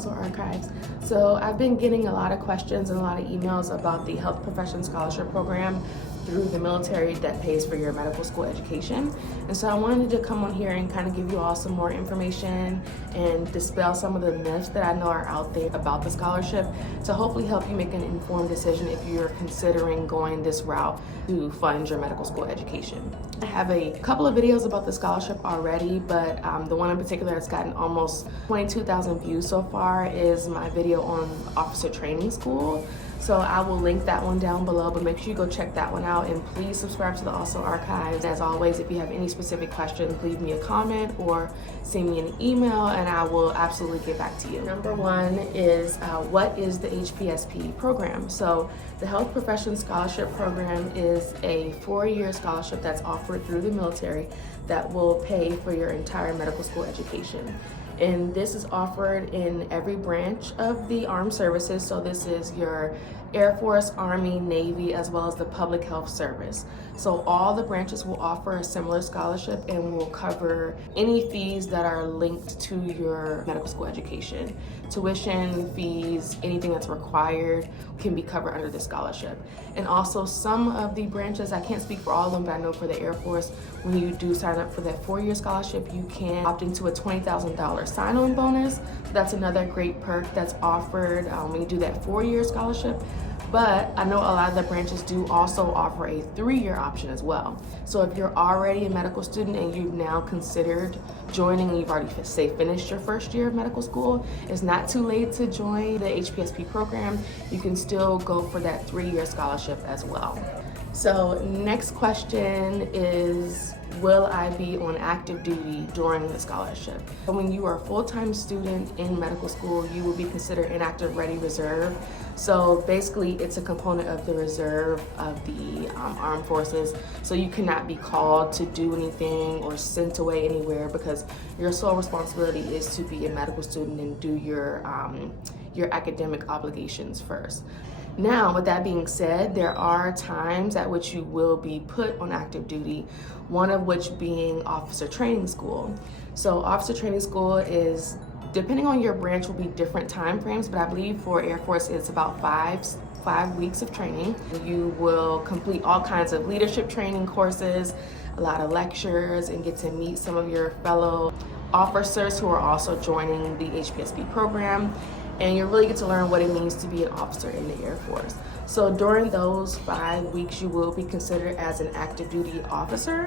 Also Archives. So I've been getting a lot of questions and a lot of emails about the Health Profession Scholarship Program through the military that pays for your medical school education. And so I wanted to come on here and kind of give you all some more information and dispel some of the myths that I know are out there about the scholarship to hopefully help you make an informed decision if you're considering going this route to fund your medical school education. I have a couple of videos about the scholarship already, but the one in particular that's gotten almost 22,000 views so far is my video on officer training school. So I will link that one down below, but make sure you go check that one out, and please subscribe to the Also Archives. As always, if you have any specific questions, leave me a comment or send me an email and I will absolutely get back to you. Number one is what is the HPSP program? So the Health Profession Scholarship Program is a 4-year scholarship that's offered through the military that will pay for your entire medical school education. And this is offered in every branch of the armed services. So this is your Air Force, Army, Navy, as well as the Public Health Service. So all the branches will offer a similar scholarship and will cover any fees that are linked to your medical school education. Tuition, fees, anything that's required can be covered under the scholarship. And also some of the branches, I can't speak for all of them, but I know for the Air Force, when you do sign up for that 4-year scholarship, you can opt into a $20,000 sign-on bonus. So that's another great perk that's offered when you do that 4-year scholarship. But I know a lot of the branches do also offer a 3-year option as well. So if you're already a medical student and you've now considered joining, you've already finished your first year of medical school, it's not too late to join the HPSP program. You can still go for that 3-year scholarship as well. So next question is, will I be on active duty during the scholarship? When you are a full-time student in medical school, you will be considered an active ready reserve. So basically it's a component of the reserve of the armed forces. So you cannot be called to do anything or sent away anywhere because your sole responsibility is to be a medical student and do your academic obligations first. Now, with that being said, there are times at which you will be put on active duty, one of which being officer training school. So officer training school is, depending on your branch, will be different time frames, but I believe for Air Force it's about five weeks of training. You will complete all kinds of leadership training courses, a lot of lectures, and get to meet some of your fellow officers who are also joining the HPSP program. And you really get to learn what it means to be an officer in the Air Force. So during those 5 weeks, you will be considered as an active duty officer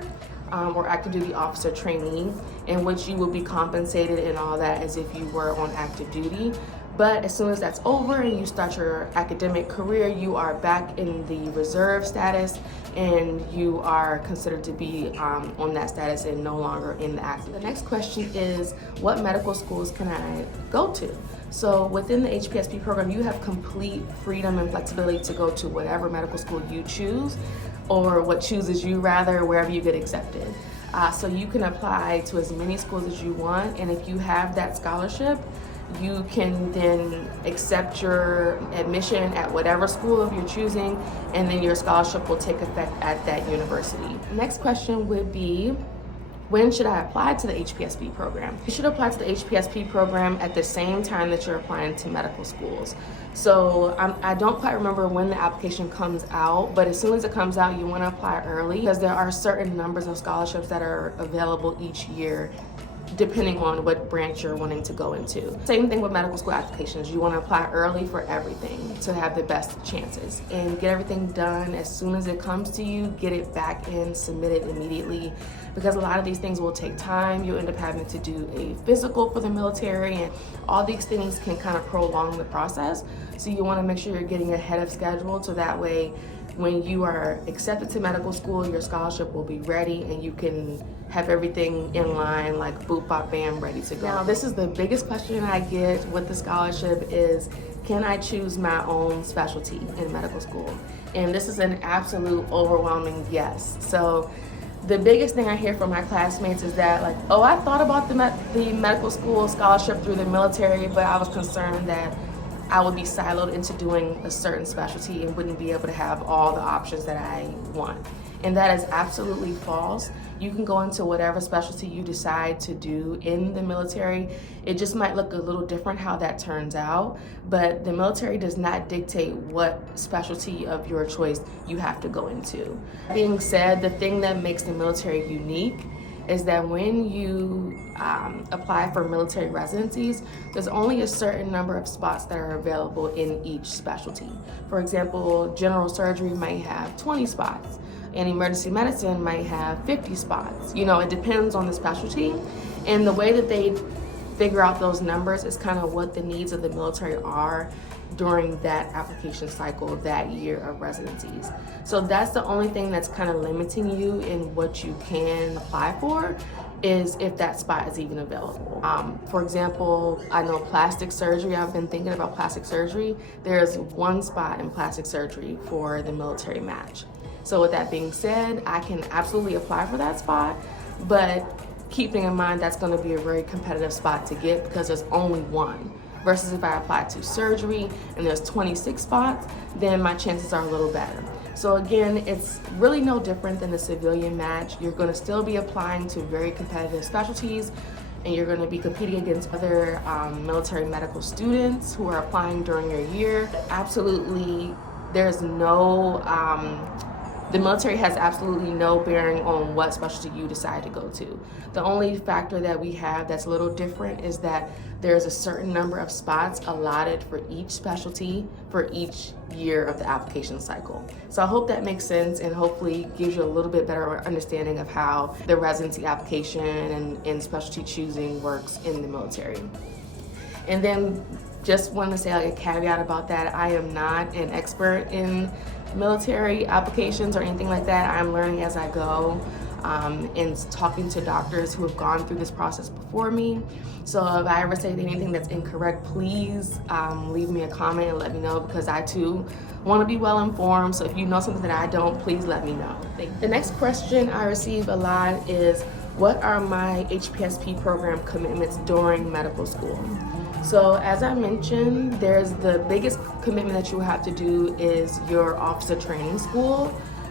or active duty officer trainee, in which you will be compensated and all that as if you were on active duty. But as soon as that's over and you start your academic career, you are back in the reserve status and you are considered to be on that status and no longer in the active. The next question is, what medical schools can I go to? So within the HPSP program, you have complete freedom and flexibility to go to whatever medical school you choose, or what chooses you rather, wherever you get accepted. So you can apply to as many schools as you want, and if you have that scholarship, you can then accept your admission at whatever school of your choosing, and then your scholarship will take effect at that university. Next question would be, when should I apply to the HPSP program? You should apply to the HPSP program at the same time that you're applying to medical schools. So I don't quite remember when the application comes out, but as soon as it comes out, you want to apply early because there are certain numbers of scholarships that are available each year depending on what branch you're wanting to go into. Same thing with medical school applications. You want to apply early for everything to have the best chances and get everything done as soon as it comes to you. Get it back in, submit it immediately, because a lot of these things will take time. You'll end up having to do a physical for the military, and all these things can kind of prolong the process. So you want to make sure you're getting ahead of schedule, so that way when you are accepted to medical school, your scholarship will be ready and you can have everything in line, like boop, bop, bam, ready to go. Now, this is the biggest question I get with the scholarship is, can I choose my own specialty in medical school? And this is an absolute overwhelming yes. So the biggest thing I hear from my classmates is that, like, oh, I thought about the medical school scholarship through the military, but I was concerned that I would be siloed into doing a certain specialty and wouldn't be able to have all the options that I want. And that is absolutely false. You can go into whatever specialty you decide to do in the military. It just might look a little different how that turns out, but the military does not dictate what specialty of your choice you have to go into. That being said, the thing that makes the military unique is that when you apply for military residencies, there's only a certain number of spots that are available in each specialty. For example, general surgery might have 20 spots, and emergency medicine might have 50 spots. You know, it depends on the specialty, and the way that they figure out those numbers is kind of what the needs of the military are during that application cycle, that year of residencies. So that's the only thing that's kind of limiting you in what you can apply for, is if that spot is even available. For example, I know plastic surgery, I've been thinking about plastic surgery. There's one spot in plastic surgery for the military match. So with that being said, I can absolutely apply for that spot, but keeping in mind that's gonna be a very competitive spot to get because there's only one. Versus if I apply to surgery and there's 26 spots, then my chances are a little better. So again, it's really no different than the civilian match. You're gonna still be applying to very competitive specialties, and you're gonna be competing against other military medical students who are applying during your year. Absolutely, there's no, the military has absolutely no bearing on what specialty you decide to go to. The only factor that we have that's a little different is that there's a certain number of spots allotted for each specialty for each year of the application cycle. So I hope that makes sense and hopefully gives you a little bit better understanding of how the residency application and specialty choosing works in the military. And then just want to say like a caveat about that, I am not an expert in military applications or anything like that. I'm learning as I go and talking to doctors who have gone through this process before me. So if I ever say anything that's incorrect, please leave me a comment and let me know, because I too want to be well informed. So if you know something that I don't, please let me know. The next question I receive a lot is, what are my HPSP program commitments during medical school? So as I mentioned, there's the biggest commitment that you have to do is your officer training school,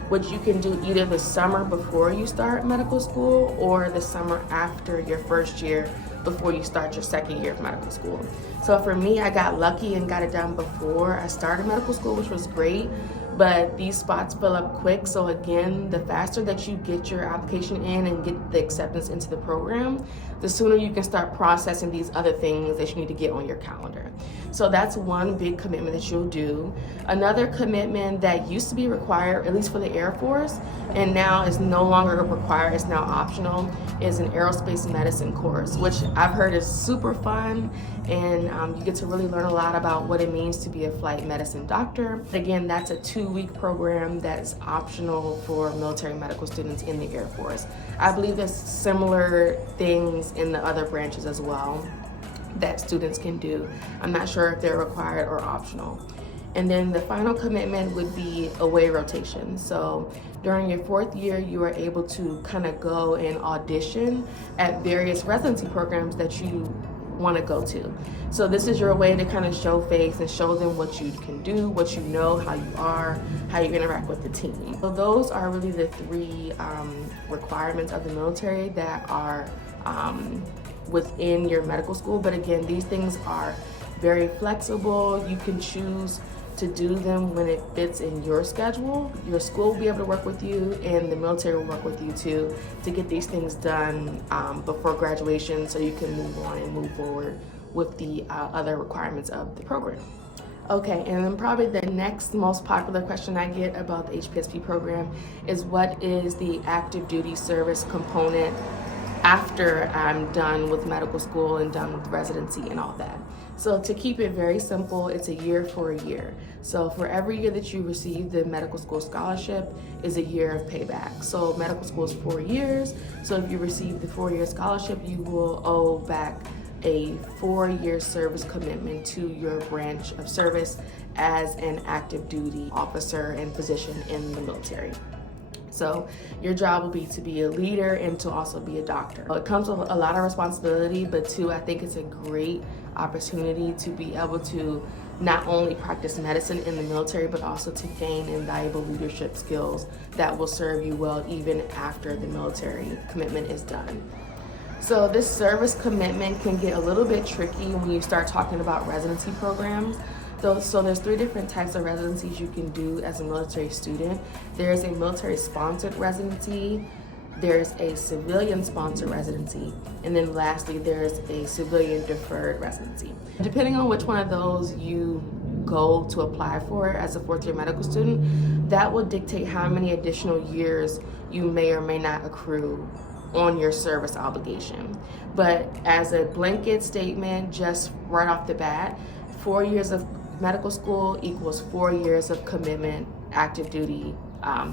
which you can do either the summer before you start medical school or the summer after your first year before you start your second year of medical school. So for me, I got lucky and got it done before I started medical school, which was great. But these spots fill up quick. So again, the faster that you get your application in and get the acceptance into the program, the sooner you can start processing these other things that you need to get on your calendar. So that's one big commitment that you'll do. Another commitment that used to be required, at least for the Air Force, and now is no longer required, it's now optional, is an aerospace medicine course, which I've heard is super fun, and you get to really learn a lot about what it means to be a flight medicine doctor. Again, that's a 2-week program that is optional for military medical students in the Air Force. I believe there's similar things in the other branches as well that students can do. I'm not sure if they're required or optional. And then the final commitment would be away rotation. So during your 4th year, you are able to kind of go and audition at various residency programs that you want to go to. So this is your way to kind of show face and show them what you can do, what you know, how you are, how you interact with the team. So those are really the 3 requirements of the military that are within your medical school. But again, these things are very flexible. You can choose to do them when it fits in your schedule. Your school will be able to work with you, and the military will work with you too to get these things done before graduation, so you can move on and move forward with the other requirements of the program. Okay, and then probably the next most popular question I get about the HPSP program is, what is the active duty service component after I'm done with medical school and done with residency and all that? So to keep it very simple, it's a year for a year. So for every year that you receive the medical school scholarship is a year of payback. So medical school is 4 years. So if you receive the 4-year scholarship, you will owe back a 4-year service commitment to your branch of service as an active duty officer and physician in the military. So your job will be to be a leader and to also be a doctor. It comes with a lot of responsibility, but too, I think it's a great opportunity to be able to not only practice medicine in the military, but also to gain invaluable leadership skills that will serve you well even after the military commitment is done. So this service commitment can get a little bit tricky when you start talking about residency programs. So there's 3 different types of residencies you can do as a military student. There's a military-sponsored residency, there's a civilian-sponsored residency, and then lastly, there's a civilian-deferred residency. Depending on which one of those you go to apply for as a 4th-year medical student, that will dictate how many additional years you may or may not accrue on your service obligation. But as a blanket statement, just right off the bat, 4 years of medical school equals 4 years of commitment, active duty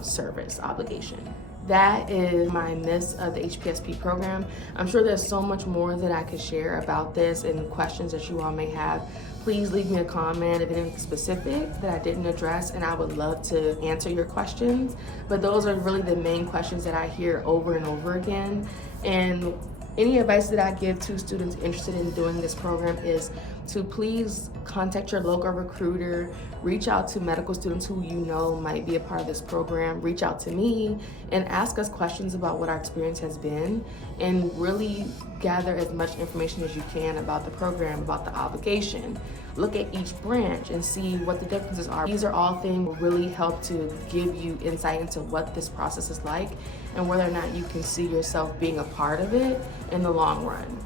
service obligation. That is my list of the HPSP program. I'm sure there's so much more that I could share about this and questions that you all may have. Please leave me a comment if anything specific that I didn't address, and I would love to answer your questions. But those are really the main questions that I hear over and over again. And any advice that I give to students interested in doing this program is to please contact your local recruiter, reach out to medical students who you know might be a part of this program, reach out to me, and ask us questions about what our experience has been, and really gather as much information as you can about the program, about the obligation. Look at each branch and see what the differences are. These are all things that really help to give you insight into what this process is like and whether or not you can see yourself being a part of it in the long run.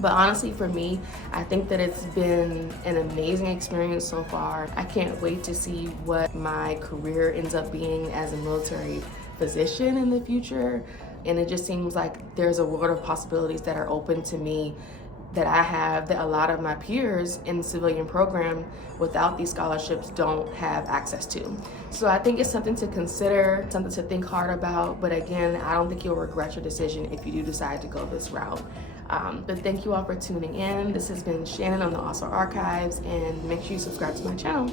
But honestly, for me, I think that it's been an amazing experience so far. I can't wait to see what my career ends up being as a military physician in the future. And it just seems like there's a world of possibilities that are open to me that I have that a lot of my peers in the civilian program without these scholarships don't have access to. So I think it's something to consider, something to think hard about, but again, I don't think you'll regret your decision if you do decide to go this route. But thank you all for tuning in. This has been Shannon on the Also Archives, and make sure you subscribe to my channel.